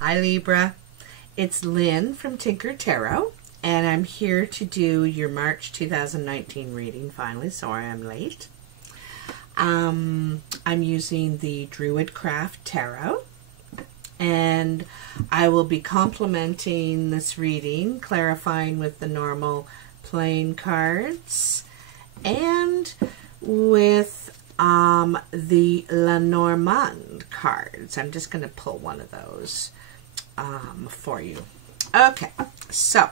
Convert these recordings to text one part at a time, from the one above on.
Hi Libra, it's Lynn from Tinker Tarot, and I'm here to do your March 2019 reading finally. Sorry I'm late. I'm using the Druid Craft Tarot, and I will be complementing this reading, clarifying with the normal plain cards, and with the Lenormand cards. I'm just going to pull one of those for you. Okay, so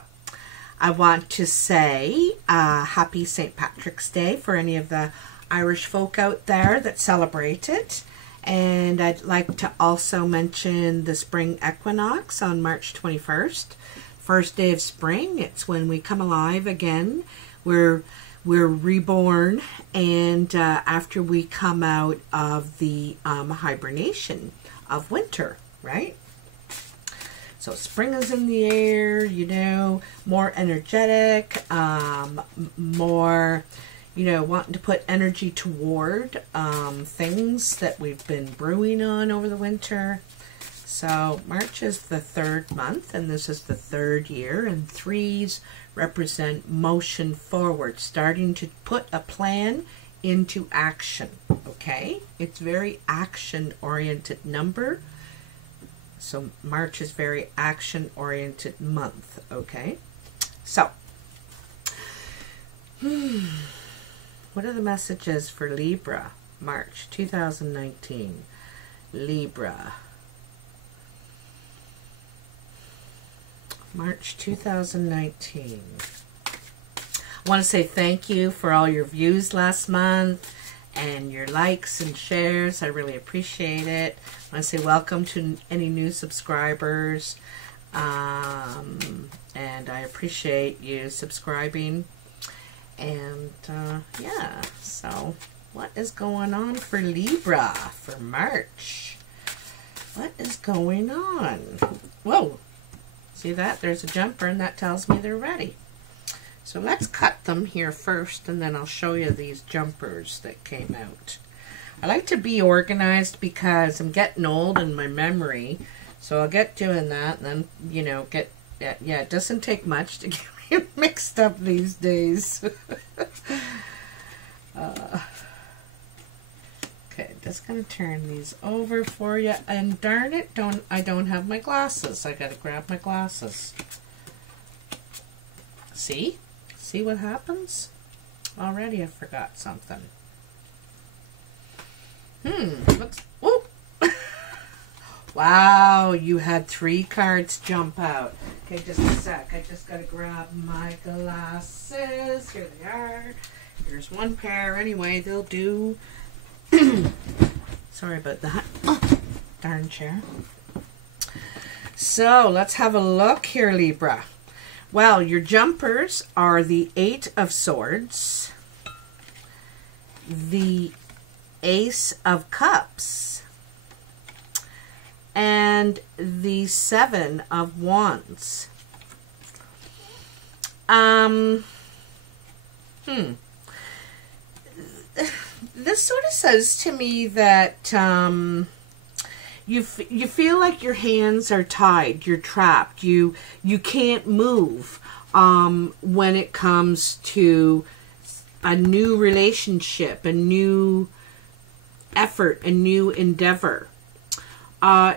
I want to say happy St. Patrick's Day for any of the Irish folk out there that celebrate it. And I'd like to also mention the spring equinox on March 21st. First day of spring. It's when we come alive again. We're reborn, and after we come out of the hibernation of winter, right? So spring is in the air, you know, more energetic, more, you know, wanting to put energy toward things that we've been brewing on over the winter. So March is the third month, and this is the third year, and threes represent motion forward, starting to put a plan into action, okay? It's very action-oriented number. So March is very action-oriented month, okay? So, what are the messages for Libra, March 2019? Libra. March 2019. I want to say thank you for all your views last month and your likes and shares. I really appreciate it. I want to say welcome to any new subscribers. And I appreciate you subscribing. And yeah, so what is going on for Libra for March? What is going on? Whoa. See that? There's a jumper, and that tells me they're ready. So let's cut them here first, and then I'll show you these jumpers that came out. I like to be organized because I'm getting old in my memory. So I'll get doing that, and then, you know, yeah, it doesn't take much to get me mixed up these days. Okay, just gonna turn these over for you, and darn it, I don't have my glasses. I gotta grab my glasses. See what happens? Already I forgot something. Oh. Wow, you had 3 cards jump out. Okay, just a sec. I just gotta grab my glasses. Here they are. Here's one pair. Anyway, they'll do. Sorry about that. Oh, darn chair. So let's have a look here, Libra. Well, your jumpers are the 8 of Swords, the Ace of Cups, and the 7 of Wands. This sort of says to me that you feel like your hands are tied, you're trapped, you can't move when it comes to a new relationship, a new effort, a new endeavor.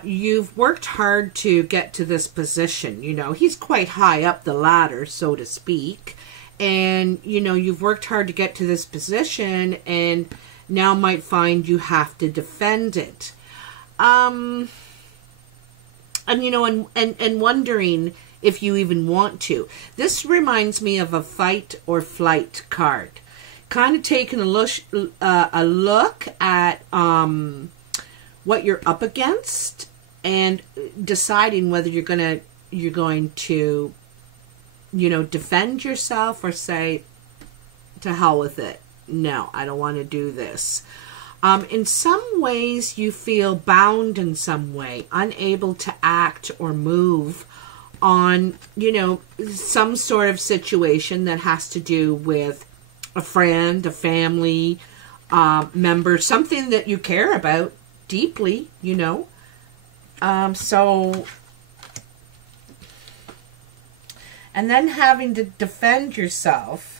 You've worked hard to get to this position. You know, he's quite high up the ladder, so to speak. And, you know, you've worked hard to get to this position, and now might find you have to defend it. And, you know, and wondering if you even want to. This reminds me of a fight or flight card. Kind of taking a look at what you're up against and deciding whether you're going to, you know, defend yourself or say, to hell with it. No, I don't want to do this. In some ways, you feel bound in some way, unable to act or move on, you know, some sort of situation that has to do with a friend, a family member, something that you care about deeply, you know. So and then having to defend yourself.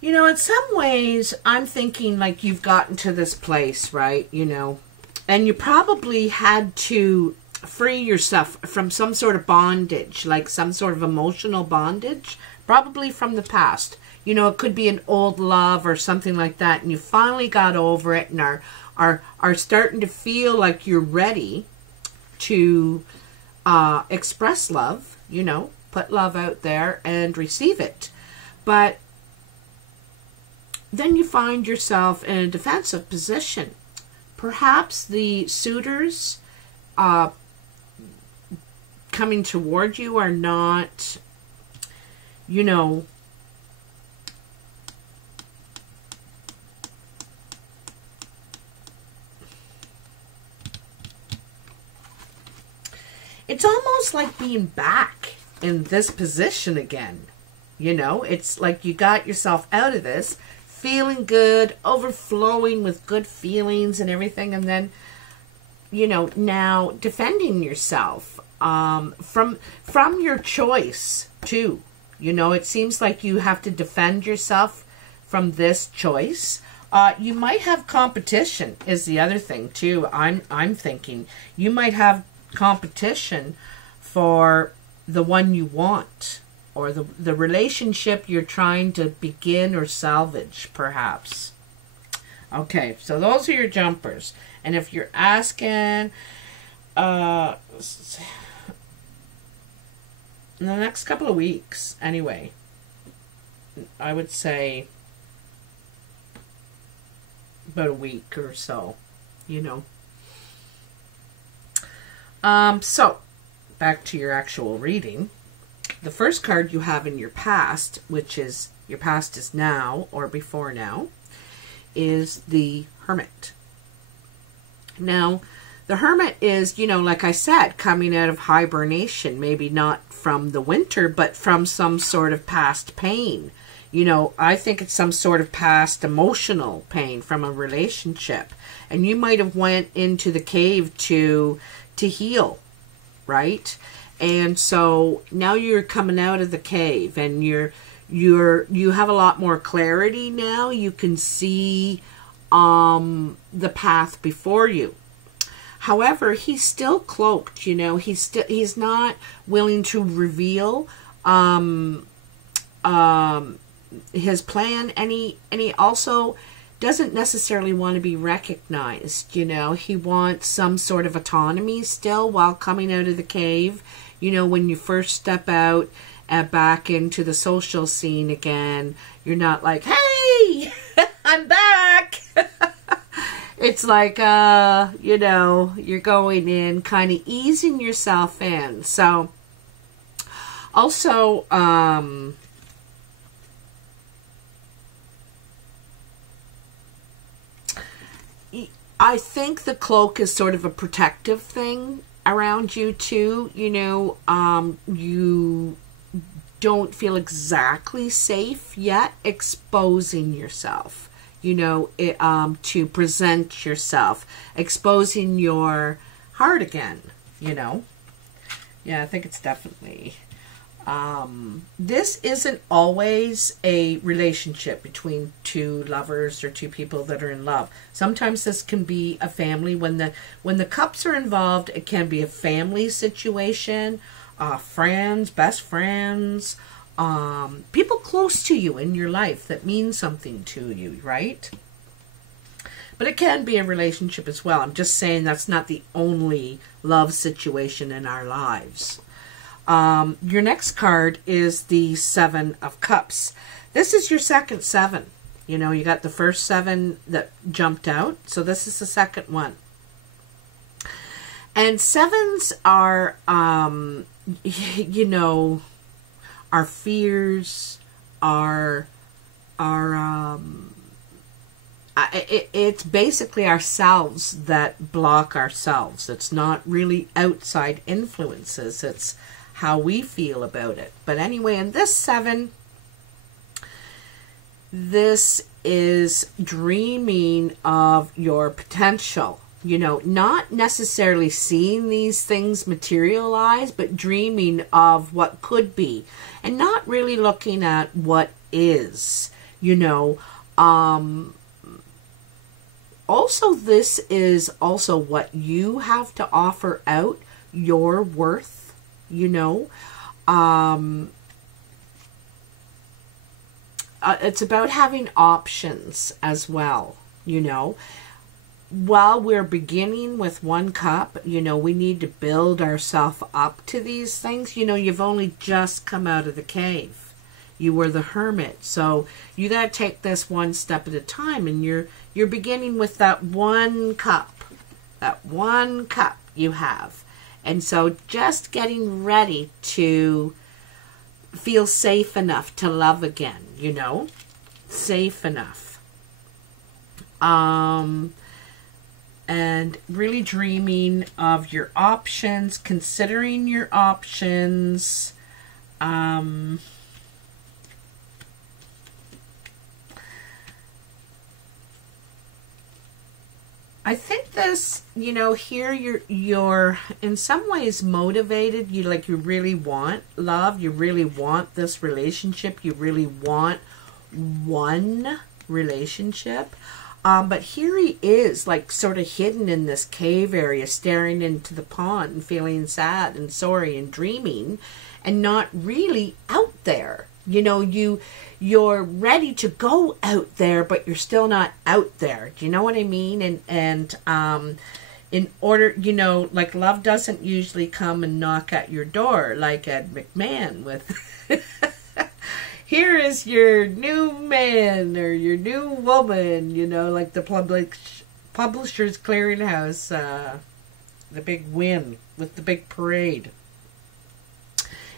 You know, in some ways, I'm thinking like you've gotten to this place, right? You know, and you probably had to free yourself from some sort of bondage, like some sort of emotional bondage, probably from the past. You know, it could be an old love or something like that, and you finally got over it and are starting to feel like you're ready to express love, you know, put love out there and receive it. But then you find yourself in a defensive position. Perhaps the suitors coming toward you are not, you know, it's almost like being back in this position again. You know, it's like you got yourself out of this, feeling good, overflowing with good feelings and everything, and then, you know, now defending yourself from your choice too. You know, it seems like you have to defend yourself from this choice. You might have competition is the other thing too. I'm thinking you might have competition for the one you want, or the relationship you're trying to begin or salvage, perhaps. Okay, so those are your jumpers. And if you're asking, in the next couple of weeks, anyway, I would say about a week or so, you know. So, back to your actual reading. The first card you have in your past, which is your past is now or before now, is the Hermit. Now, the Hermit is, you know, like I said, coming out of hibernation, maybe not from the winter, but from some sort of past pain. You know, I think it's some sort of past emotional pain from a relationship. And you might have went into the cave to heal, right? And so now you're coming out of the cave and you have a lot more clarity now. You can see the path before you. However, he's still cloaked, you know. He's not willing to reveal his plan, and he also doesn't necessarily want to be recognized, you know. He wants some sort of autonomy still while coming out of the cave. You know, when you first step out back into the social scene again, you're not like, hey, I'm back. It's like, you know, you're going in, kind of easing yourself in. So, also, I think the cloak is sort of a protective thing around you too. You know, you don't feel exactly safe yet exposing yourself, you know, to present yourself, exposing your heart again, you know. Yeah, I think it's definitely, this isn't always a relationship between two lovers or two people that are in love. Sometimes this can be a family. When the cups are involved, it can be a family situation, friends, best friends, people close to you in your life that mean something to you, right? But it can be a relationship as well. I'm just saying that's not the only love situation in our lives. Your next card is the Seven of Cups. This is your second seven. You know, you got the first seven that jumped out, so this is the second one. And sevens are, you know, our fears, it's basically ourselves that block ourselves. It's not really outside influences. It's how we feel about it. But anyway, in this seven, this is dreaming of your potential, you know, not necessarily seeing these things materialize, but dreaming of what could be and not really looking at what is, you know. Also, this is also what you have to offer out, your worth, you know. It's about having options as well, you know. While we're beginning with 1 cup, you know, we need to build ourselves up to these things. You know, you've only just come out of the cave. You were the hermit. So you got to take this 1 step at a time, and you're beginning with that 1 cup. That 1 cup you have. And so just getting ready to feel safe enough to love again, you know, safe enough. And really dreaming of your options, considering your options. I think this, you know, here you're in some ways motivated. You really want love. You really want this relationship. You really want one relationship. But here he is, like, sort of hidden in this cave area, staring into the pond and feeling sad and sorry and dreaming and not really out there. You know, you're ready to go out there, but you're still not out there. Do you know what I mean? And in order, you know, like, love doesn't usually come and knock at your door like Ed McMahon with here is your new man or your new woman, you know, like the Publishers Clearinghouse, the big win with the big parade.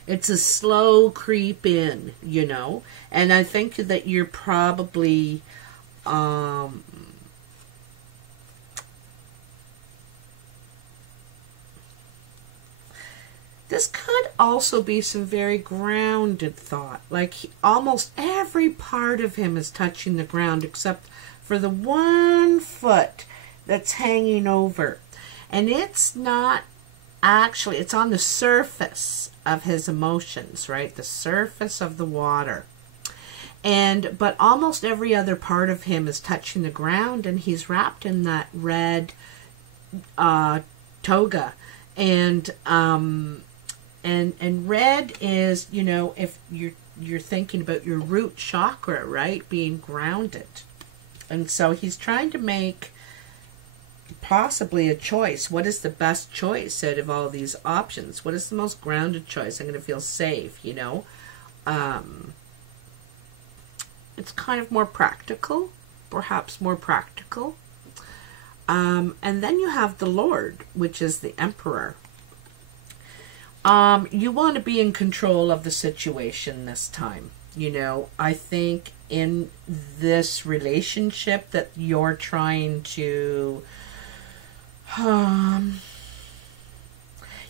It's a slow creep in, you know, and I think that you're probably, this could also be some very grounded thought, like almost every part of him is touching the ground except for the 1 foot that's hanging over, and it's not actually, it's on the surface of his emotions, right? The surface of the water. But almost every other part of him is touching the ground, and he's wrapped in that red toga. And red is, you know, if you're thinking about your root chakra, right? Being grounded. And so he's trying to make possibly a choice. What is the best choice out of all these options? What is the most grounded choice? I'm going to feel safe, you know. It's kind of more practical, perhaps more practical. And then you have the Lord, which is the Emperor. You want to be in control of the situation this time. You know, I think in this relationship that you're trying to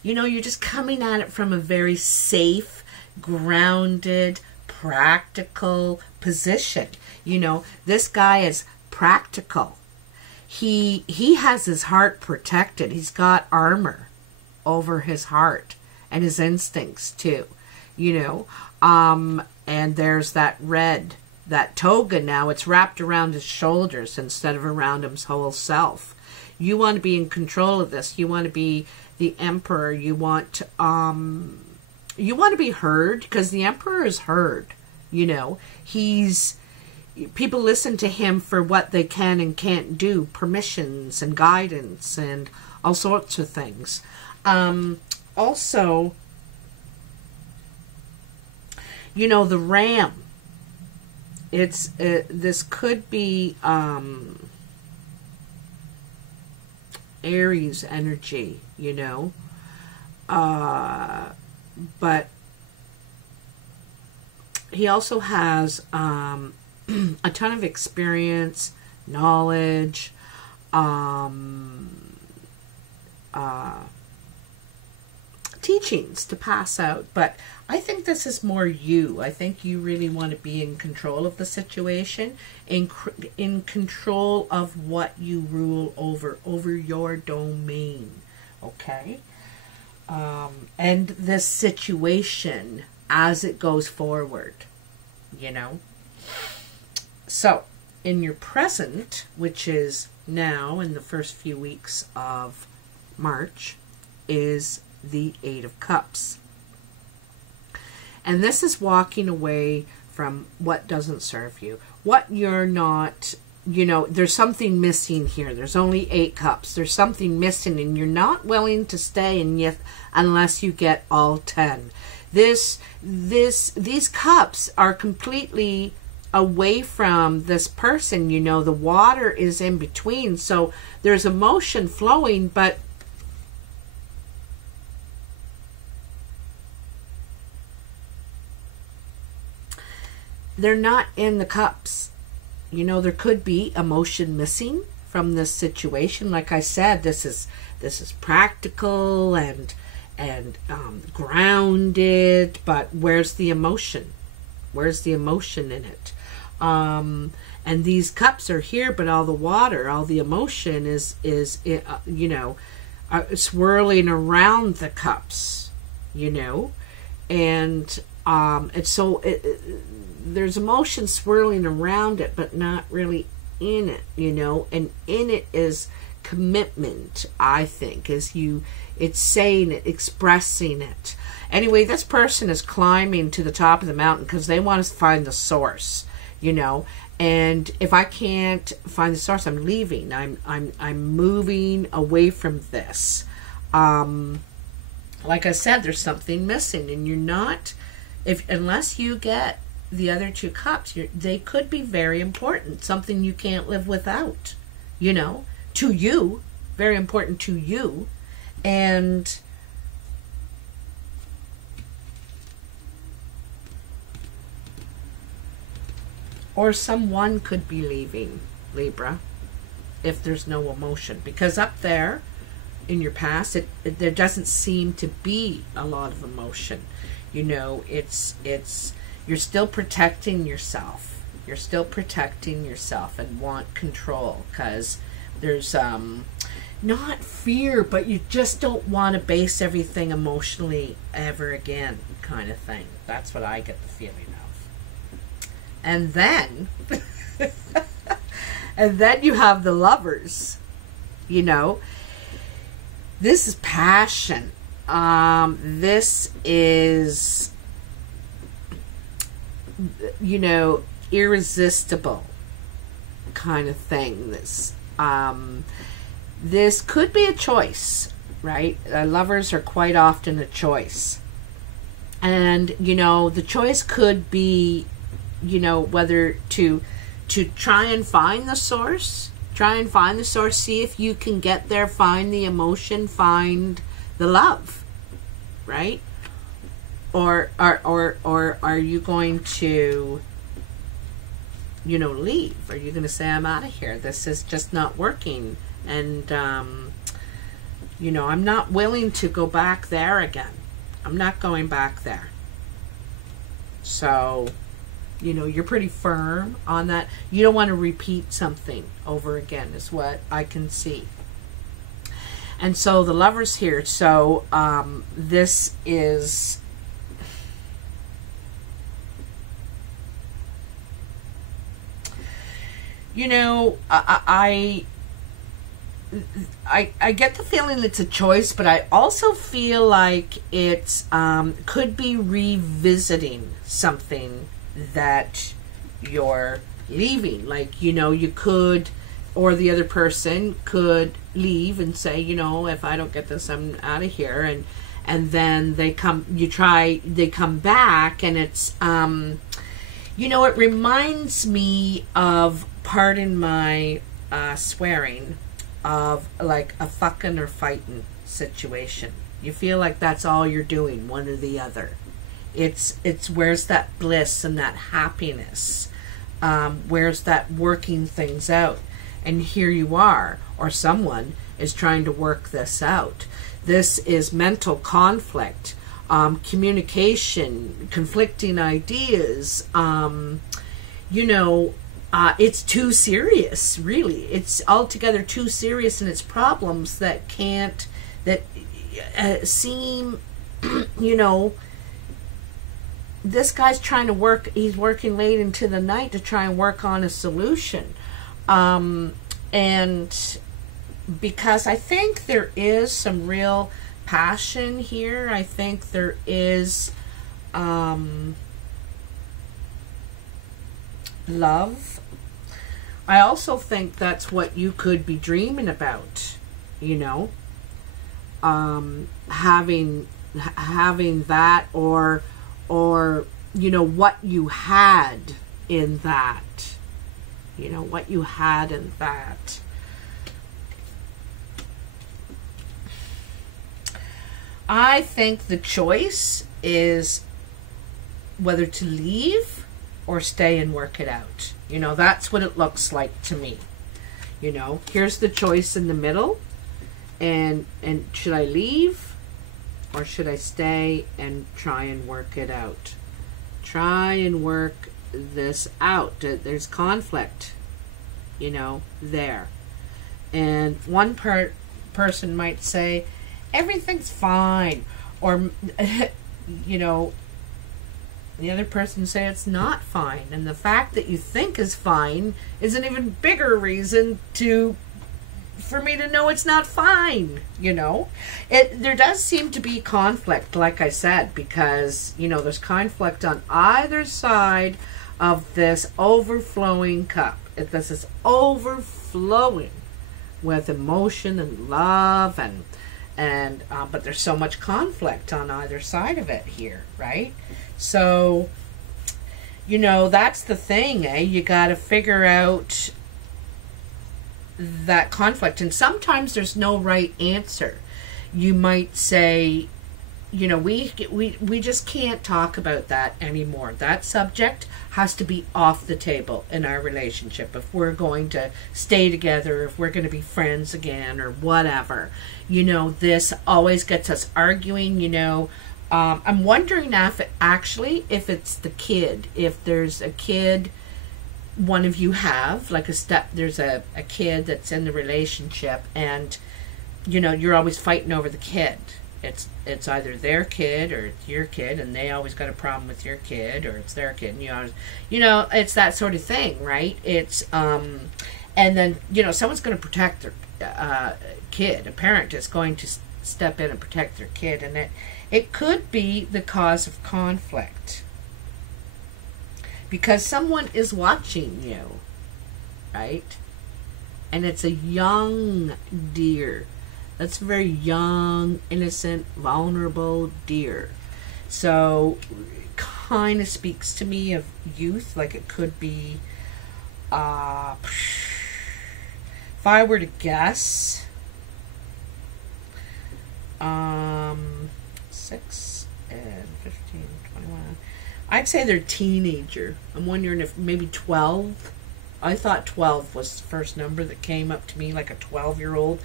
you know, you're just coming at it from a very safe, grounded, practical position. You know, this guy is practical. He has his heart protected. He's got armor over his heart and his instincts too, you know. And there's that red, that toga now, it's wrapped around his shoulders instead of around his whole self. You want to be in control of this. You want to be the emperor. You want to be heard, because the emperor is heard. You know, people listen to him for what they can and can't do, permissions and guidance and all sorts of things. Also, you know, the ram. This could be Aries energy, you know, but he also has a ton of experience, knowledge, teachings to pass out. But I think this is more you. I think you really want to be in control of the situation, in control of what you rule over your domain. Okay? And this situation as it goes forward, you know? So, in your present, which is now in the first few weeks of March, is the Eight of Cups. And this is walking away from what doesn't serve you. What you're not, you know, there's something missing here. There's only 8 cups. There's something missing, and you're not willing to stay in yet unless you get all 10. These cups are completely away from this person. You know, the water is in between. So there's emotion flowing, but they're not in the cups. You know, there could be emotion missing from this situation. Like I said, this is practical and grounded, but where's the emotion? Where's the emotion in it? And these cups are here, but all the water, all the emotion is you know, swirling around the cups, you know, and so there's emotion swirling around it, but not really in it, you know, and in it is commitment, I think, it's saying it, expressing it. Anyway, this person is climbing to the top of the mountain because they want to find the source, you know, and if I can't find the source, I'm leaving. I'm moving away from this. Like I said, there's something missing, and you're not, unless you get the other 2 cups, they could be very important, something you can't live without, you know, to you, very important to you. And or someone could be leaving, Libra, if there's no emotion, because up there in your past, there doesn't seem to be a lot of emotion. You know, it's you're still protecting yourself. You're still protecting yourself and want control, because there's not fear, but you just don't want to base everything emotionally ever again, kind of thing. That's what I get the feeling of. And then and then you have the Lovers. You know, this is passion. This is, you know, irresistible kind of thing. This could be a choice, right? Lovers are quite often a choice. And, you know, the choice could be, you know, whether to try and find the source, see if you can get there, find the emotion, find the love, right? Or are you going to, you know, leave? Are you going to say, I'm out of here, this is just not working, and you know, I'm not willing to go back there again. I'm not going back there. So, you know, you're pretty firm on that. You don't want to repeat something over again, is what I can see. And so the Lovers here. So this is, you know, I get the feeling it's a choice, but I also feel like it's could be revisiting something that you're leaving. Like, you know, you could, or the other person could leave and say, you know, if I don't get this, I'm out of here. And then they come back, and it's, you know, it reminds me of, pardon my swearing, of like a fucking or fighting situation. You feel like that's all you're doing, one or the other. It's where's that bliss and that happiness? Where's that working things out? And here you are, or someone is trying to work this out. This is mental conflict, communication, conflicting ideas. You know, it's too serious, really. It's altogether too serious in its problems that seem, you know, this guy's trying to work, he's working late into the night to try and work on a solution. And because I think there is some real passion here, I think there is love. I also think that's what you could be dreaming about, you know, having that, or you know, what you had in that, you know, what you had in that. I think the choice is whether to leave or stay and work it out. You know, that's what it looks like to me. You know, here's the choice in the middle. And should I leave or should I stay and try and work it out? Try and work this out. There's conflict, you know, there. And one person might say, everything's fine. Or, you know, the other person say it's not fine. And the fact that you think is fine is an even bigger reason for me to know it's not fine, you know. There does seem to be conflict, like I said, because, you know, there's conflict on either side of this overflowing cup. This is overflowing with emotion and love, but there's so much conflict on either side of it here, right? So, you know, that's the thing, eh? You got to figure out that conflict, and sometimes there's no right answer. You might say, you know, we just can't talk about that anymore. That subject has to be off the table in our relationship if we're going to stay together, if we're going to be friends again, or whatever. You know, this always gets us arguing, you know. I'm wondering if it's the kid, if there's a kid one of you have, like there's a kid that's in the relationship, and, you know, you're always fighting over the kid. It's either their kid or it's your kid, and they always got a problem with your kid, or it's their kid, and you know, it's that sort of thing, right? It's and then, you know, someone's going to protect their kid. A parent is going to step in and protect their kid, and it could be the cause of conflict because someone is watching you, right? And it's a young deer. That's a very young, innocent, vulnerable deer. So it kind of speaks to me of youth. Like it could be, if I were to guess, 6 and 15, 21. I'd say they're teenager. I'm wondering if maybe 12. I thought 12 was the first number that came up to me, like a 12-year-old.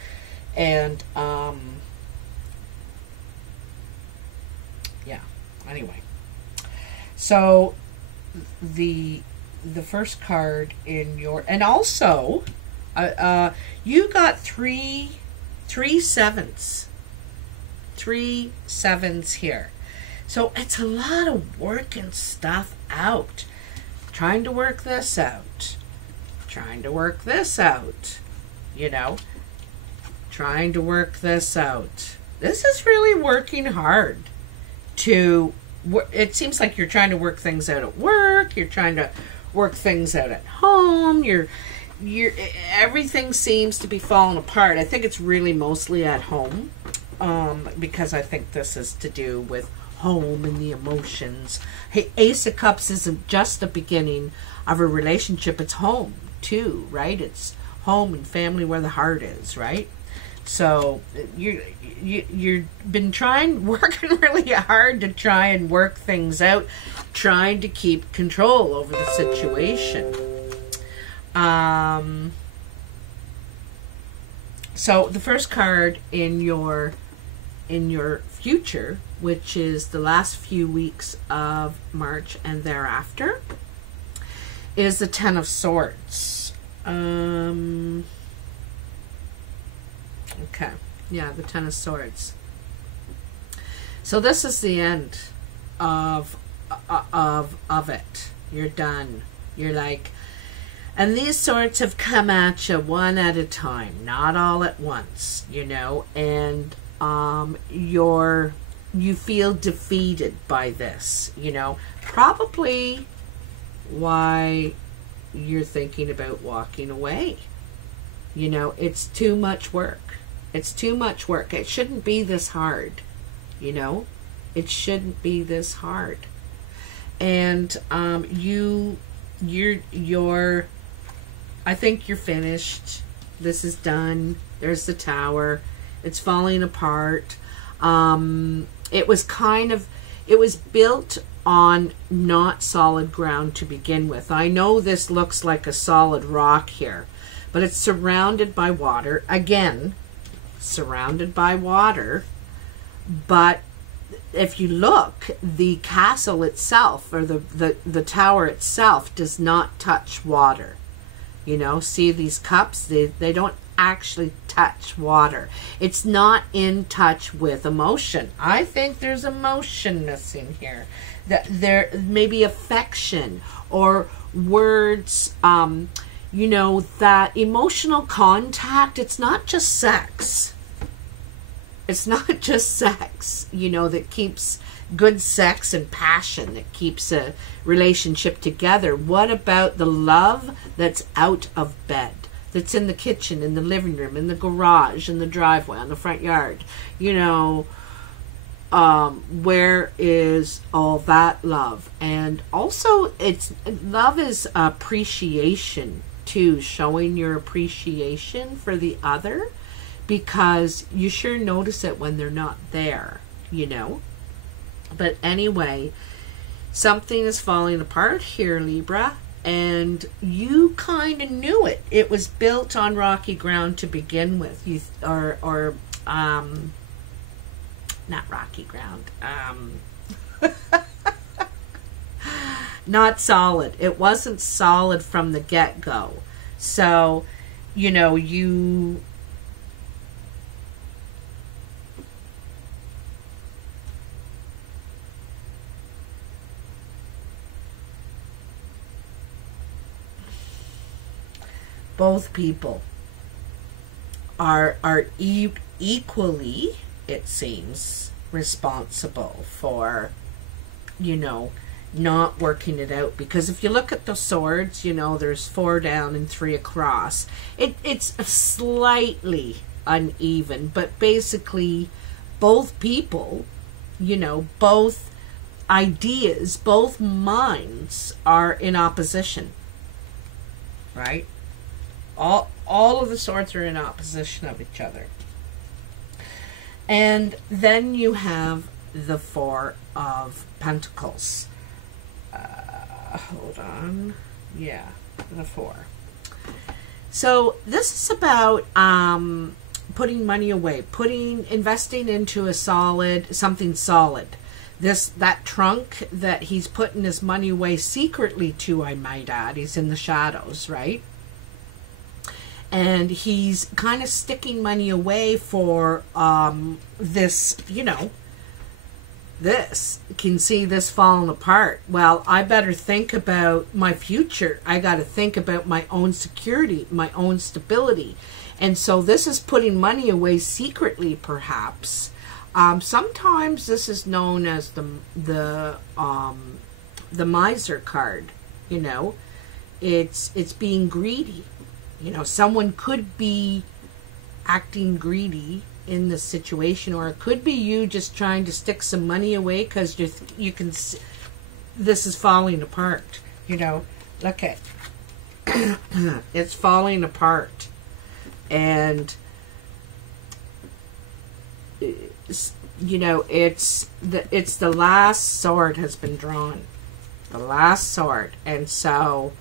And, yeah, anyway. So, the first card in your, and also, you got three sevens. 3 sevens here. So, it's a lot of working stuff out. Trying to work this out. Trying to work this out. You know. Trying to work this out. This is really working hard it seems like you're trying to work things out at work, you're trying to work things out at home, everything seems to be falling apart. I think it's really mostly at home, because I think this is to do with home and the emotions. Hey, Ace of Cups isn't just the beginning of a relationship, it's home too, right? It's home and family where the heart is, right? So you've been working really hard to try and work things out, trying to keep control over the So the first card in your future, which is the last few weeks of March and thereafter, is the Ten of Swords. Okay, yeah, the Ten of Swords. So this is the end of it. You're done. You're like, and these swords have come at you one at a time, not all at once, you know, and you feel defeated by this, you know, probably why you're thinking about walking away. You know, it's too much work. It's too much work. It shouldn't be this hard, you know. It shouldn't be this hard. And you're I think you're finished. This is done. There's the tower. It's falling apart. It was built on not solid ground to begin with. I know this looks like a solid rock here, but it's surrounded by water. Again, surrounded by water. But if you look, the castle itself, or the tower itself, does not touch water. You know, see these cups? They don't actually touch water. It's not in touch with emotion. I think there's emotion missing here. That there may be affection or words, you know, that emotional contact. It's not just sex. It's not just sex, you know, that keeps good sex and passion, that keeps a relationship together. What about the love that's out of bed, that's in the kitchen, in the living room, in the garage, in the driveway, on the front yard? You know, where is all that love? And also, love is appreciation too, showing your appreciation for the other, because you sure notice it when they're not there, you know. But anyway, something is falling apart here, Libra, and you kind of knew it. It was built on rocky ground to begin with. Not rocky ground. Not solid. It wasn't solid from the get-go. So, you know, both people are equally, it seems, responsible for, you know, not working it out. Because if you look at the swords, you know, there's 4 down and 3 across. It's slightly uneven, but basically both people, you know, both ideas, both minds are in opposition, right? All of the swords are in opposition of each other. And then you have the 4 of Pentacles. Hold on. Yeah, the 4. So this is about putting money away, investing into something solid. That trunk that he's putting his money away secretly to, I might add, he's in the shadows, right? And he's kind of sticking money away for this, you know, this. Can see this falling apart. Well, I better think about my future. I got to think about my own security, my own stability. And so this is putting money away secretly, perhaps. Sometimes this is known as the miser card, you know. It's being greedy. You know, someone could be acting greedy in this situation, or it could be you just trying to stick some money away because you can see this is falling apart. You know, look at it's falling apart, and you know, it's the last sword has been drawn, the last sword, and so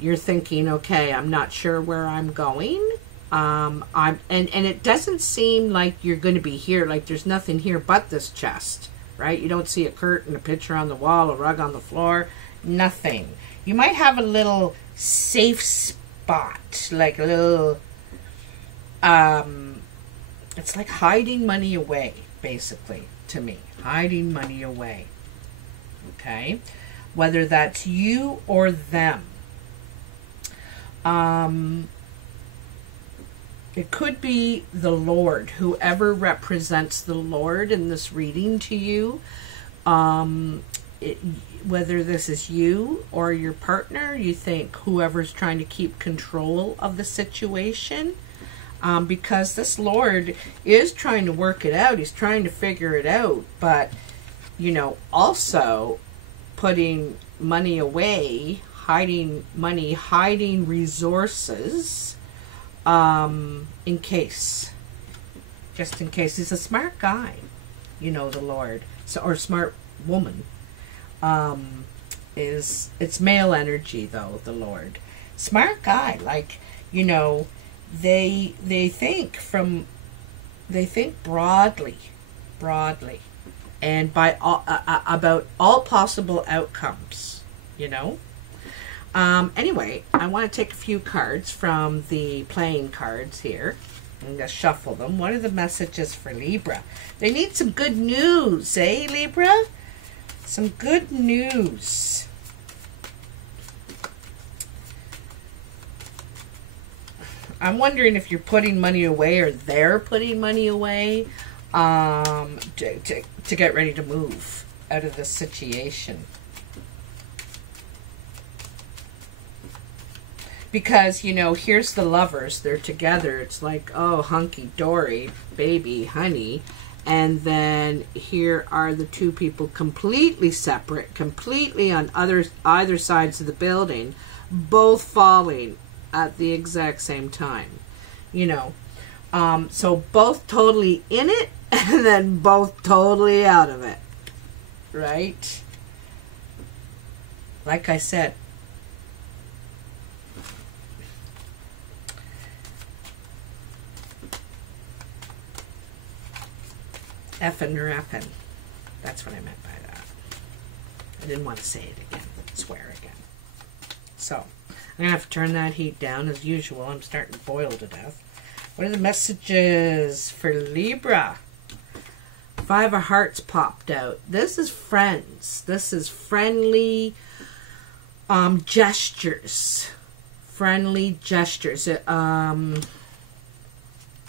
you're thinking, okay, I'm not sure where I'm going, and it doesn't seem like you're going to be here. Like there's nothing here but this chest, right? You don't see a curtain, a picture on the wall, a rug on the floor, nothing. You might have a little safe spot, like a little, it's like hiding money away, basically, to me. Hiding money away. Okay? Whether that's you or them. It could be the Lord, whoever represents the Lord in this reading to you. Whether this is you or your partner, you think whoever's trying to keep control of the situation. Because this Lord is trying to work it out. He's trying to figure it out. But, you know, also putting money away, hiding money, hiding resources, in case. Just in case. He's a smart guy, you know, the Lord. So, or smart woman. It's male energy, though, the Lord. Smart guy. Like, you know, they think broadly, and by all, about all possible outcomes, you know. Anyway, I want to take a few cards from the playing cards here and just shuffle them. What are the messages for Libra? They need some good news, eh, Libra? Some good news. I'm wondering if you're putting money away or they're putting money away to get ready to move out of this situation. Because, you know, here's the lovers. They're together. It's like, oh, hunky-dory, baby, honey. And then here are the two people completely separate, completely on either sides of the building, both falling at the exact same time, you know. So both totally in it and then both totally out of it, right? Like I said, effing or effing. That's what I meant by that. I didn't want to say it again. Swear again. So, I'm going to have to turn that heat down as usual. I'm starting to boil to death. What are the messages for Libra? 5 of Hearts popped out. This is friends. This is friendly gestures. Friendly gestures.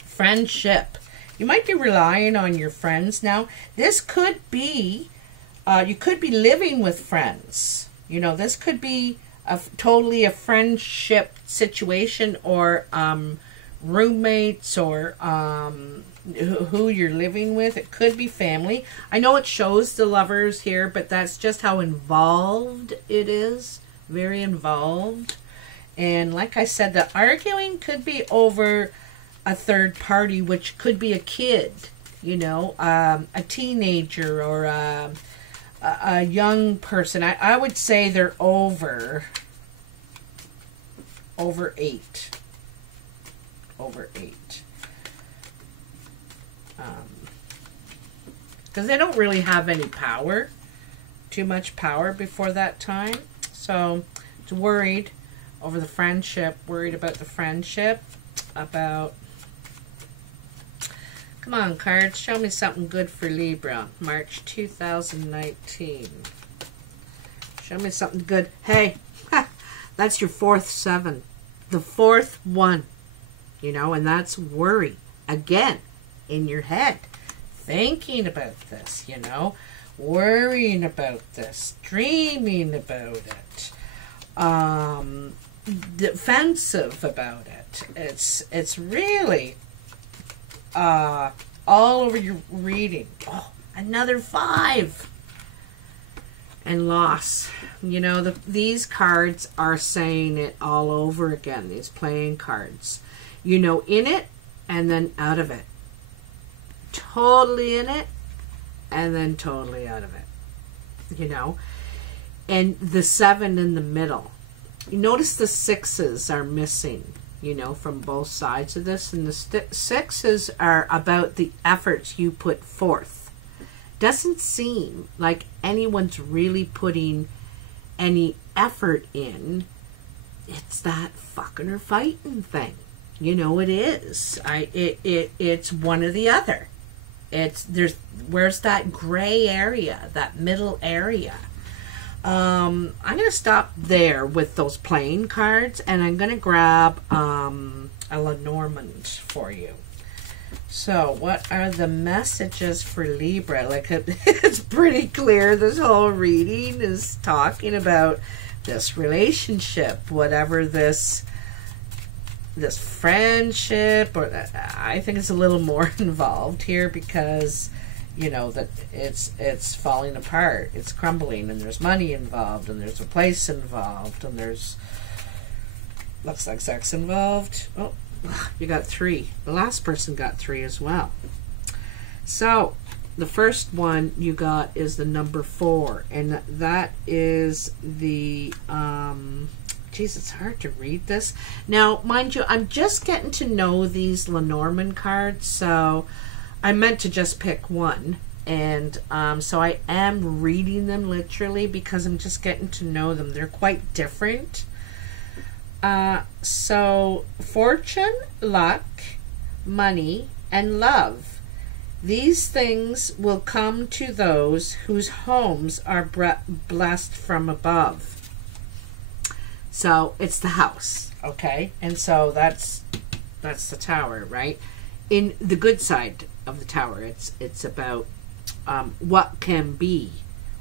Friendship. You might be relying on your friends now. This could be, you could be living with friends. You know, this could be totally a friendship situation, or roommates, or who you're living with. It could be family. I know it shows the lovers here, but that's just how involved it is. Very involved. And like I said, the arguing could be over a third party, which could be a kid, you know, a teenager, or a young person. I would say they're over 8. Over 8. Because they don't really have any power, too much power before that time. So it's worried over the friendship, worried about the friendship, about... Come on, cards. Show me something good for Libra. March 2019. Show me something good. Hey, that's your 4th 7. The 4th one. You know, and that's worry. Again, in your head. Thinking about this, you know. Worrying about this. Dreaming about it. Defensive about it. It's really... all over your reading. Oh, another 5. And loss. You know, these cards are saying it all over again, these playing cards. You know, in it and then out of it. Totally in it and then totally out of it. You know. And the 7 in the middle. You notice the 6s are missing. you know, from both sides of this. And the sixes are about the efforts you put forth. Doesn't seem like anyone's really putting any effort in. It's that fucking or fighting thing. You know, it is. It's one or the other. Where's that gray area, that middle area? I'm going to stop there with those playing cards, and I'm going to grab a Lenormand for you. So, what are the messages for Libra? Like, it's pretty clear this whole reading is talking about this relationship, whatever this friendship, or I think it's a little more involved here because, you know, that it's falling apart, it's crumbling, and there's money involved, and there's a place involved, and there's, looks like sex involved. Oh, you got 3. The last person got 3 as well. So the first one you got is the number 4, and that is the geez, it's hard to read this. Now, mind you, I'm just getting to know these Lenormand cards, so I meant to just pick one, and so I am reading them literally because I'm just getting to know them. They're quite different. So, fortune, luck, money, and love. These things will come to those whose homes are blessed from above. So, it's the house, okay? And so that's the tower, right? In the good side of the tower, it's about what can be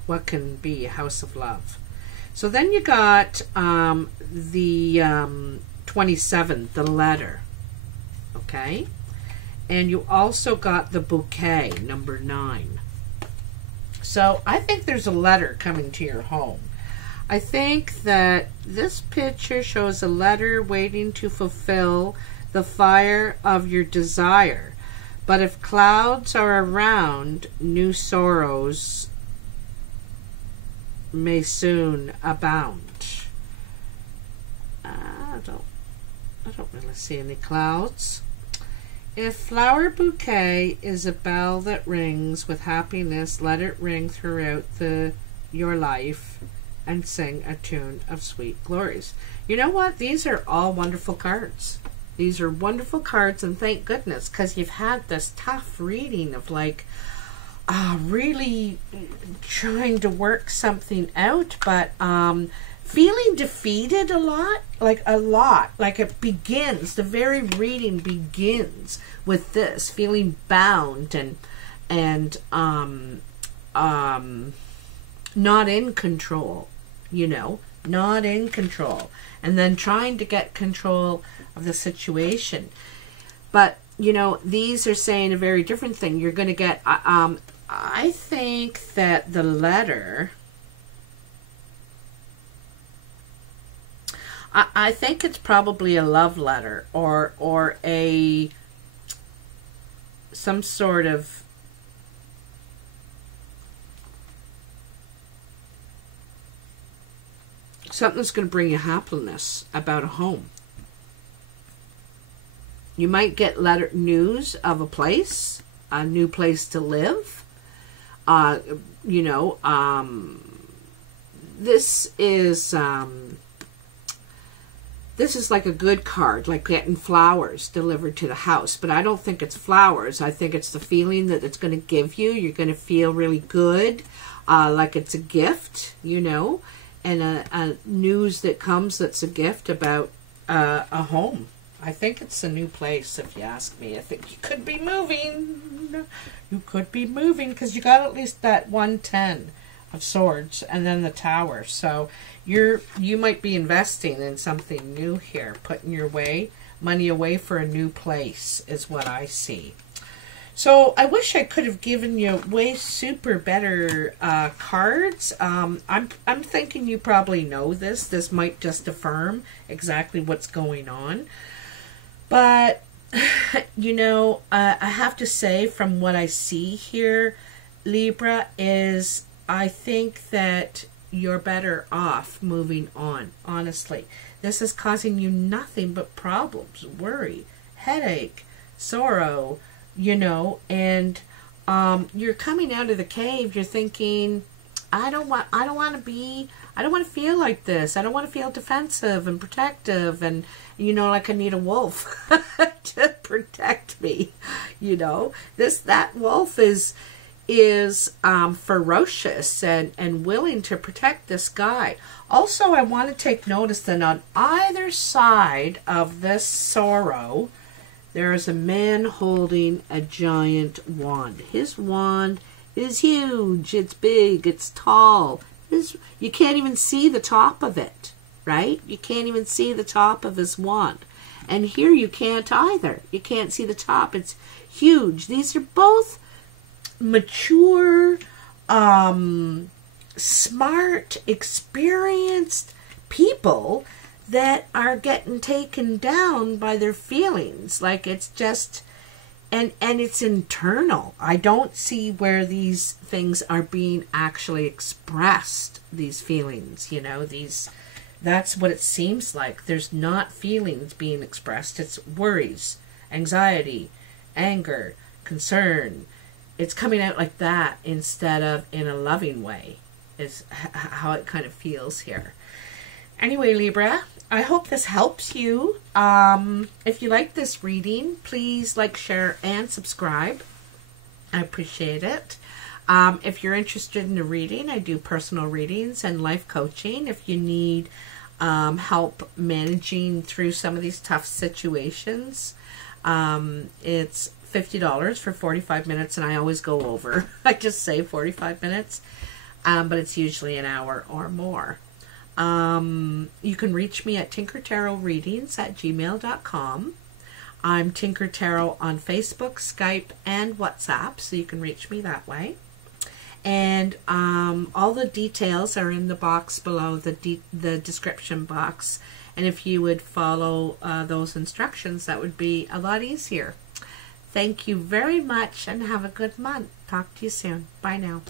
a house of love. So then you got the 27, the letter, okay? And you also got the bouquet, number 9. So I think there's a letter coming to your home. I think that this picture shows a letter waiting to fulfill the fire of your desire. But if clouds are around, new sorrows may soon abound. I don't really see any clouds. If flower bouquet is a bell that rings with happiness, let it ring throughout your life and sing a tune of sweet glories. You know what? These are all wonderful cards. These are wonderful cards, and thank goodness, because you've had this tough reading of like really trying to work something out, but feeling defeated a lot. Like it begins, the very reading begins with this, feeling bound and not in control, you know, not in control, and then trying to get control of the situation. But, you know, these are saying a very different thing. You're going to get, I think that the letter, I think it's probably a love letter or some sort of something that's going to bring you happiness about a home. You might get news of a place, a new place to live. You know, this is like a good card, like getting flowers delivered to the house. But I don't think it's flowers. I think it's the feeling that it's going to give you. You're going to feel really good, like it's a gift, you know, and a news that comes that's a gift about a home. I think it's a new place, if you ask me. I think you could be moving. You could be moving because you got at least that 110 of swords and then the tower. So you might be investing in something new here, putting your money away for a new place is what I see. So I wish I could have given you way super better cards. I'm thinking you probably know this. This might just affirm exactly what's going on. But, you know, I have to say from what I see here, Libra, is I think that you're better off moving on, honestly. This is causing you nothing but problems, worry, headache, sorrow, you know, and you're coming out of the cave, you're thinking, I don't want to feel like this. I don't want to feel defensive and protective and, you know, like I need a wolf to protect me, you know. That wolf is ferocious and willing to protect this guy. Also, I want to take notice that on either side of this sorrow, there is a man holding a giant wand. His wand is huge, it's big, it's tall. You can't even see the top of it, right? You can't even see the top of his wand. And here you can't either. You can't see the top. It's huge. These are both mature, smart, experienced people that are getting taken down by their feelings. Like it's just, and it's internal. I don't see where these things are being actually expressed, these feelings, you know, that's what it seems like. There's not feelings being expressed. It's worries, anxiety, anger, concern. It's coming out like that instead of in a loving way, is how it kind of feels here. Anyway, Libra, I hope this helps you. If you like this reading, please like, share, and subscribe. I appreciate it. If you're interested in a reading, I do personal readings and life coaching. If you need help managing through some of these tough situations, it's $50 for 45 minutes, and I always go over. I just say 45 minutes, but it's usually an hour or more. You can reach me at tinkertarotreadings@gmail.com. I'm Tinker Tarot on Facebook, Skype, and WhatsApp, so you can reach me that way. And all the details are in the box below, the description box. And if you would follow those instructions, that would be a lot easier. Thank you very much, and have a good month. Talk to you soon. Bye now.